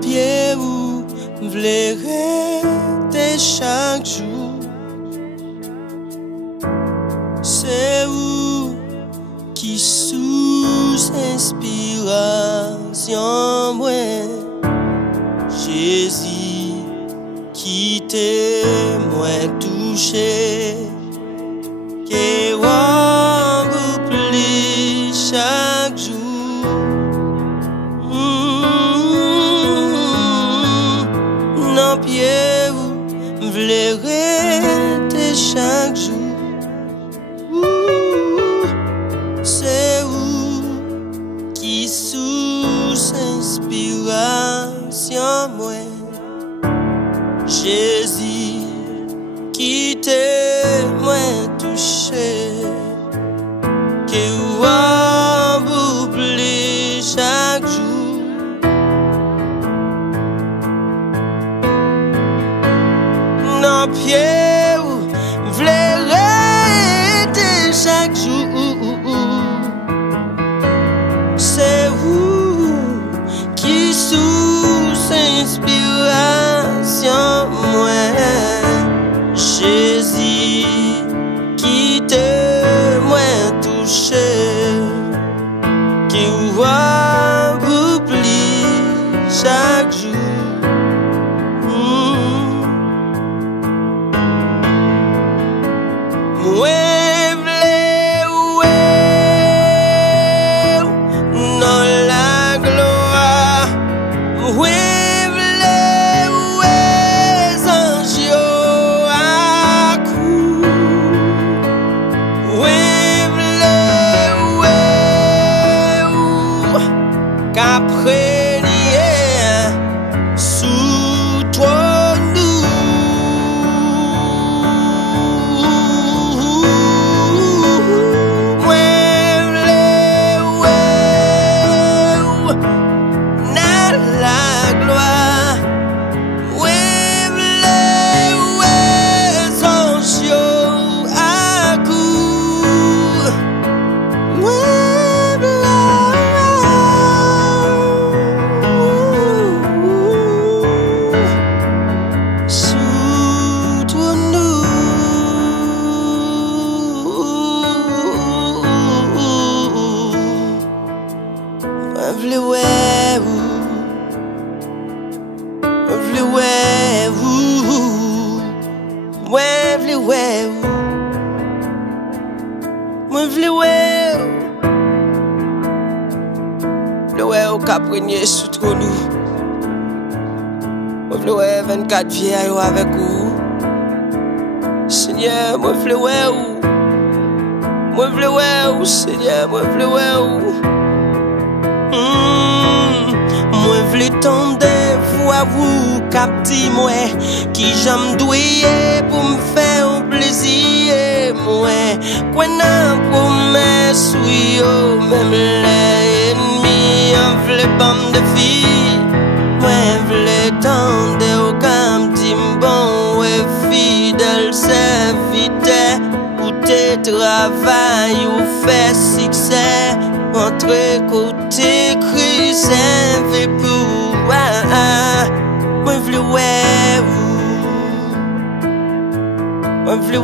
pyew, mvle rete chaque jour. C'est où qui sous inspiration moi Jésus qui t'est moins touché que on oublie chaque jour. Non pyew, m'vle rete chaque jour. C'est où qui sous inspiration moi Jésus qui t'est moins touché que on oublie chaque jour. Non pyew, m'vle rete chaque jour. C'est où qui sous inspiration moi Jésus qui te moins touché qui voit oublie chaque jour. Qu'après nier sous toi nous na la gloire songe à coup Caprenye sous trop nous. Moi vle 24 vieilles avec vous. Seigneur, moi vle ou. Moi vle ou, Seigneur, moi vle ou. Moi vle tendre voix vous capti moi qui j'aime douiller pour me faire un plaisir moi. Quoi n'a promesse oui oh même les ennemis en vle bande de filles. Moi vle tendre au camp bon ouais fidèle serviteur ou tes travail ou fait succès entre côté Christ fait pour moi vle ou moi vle ou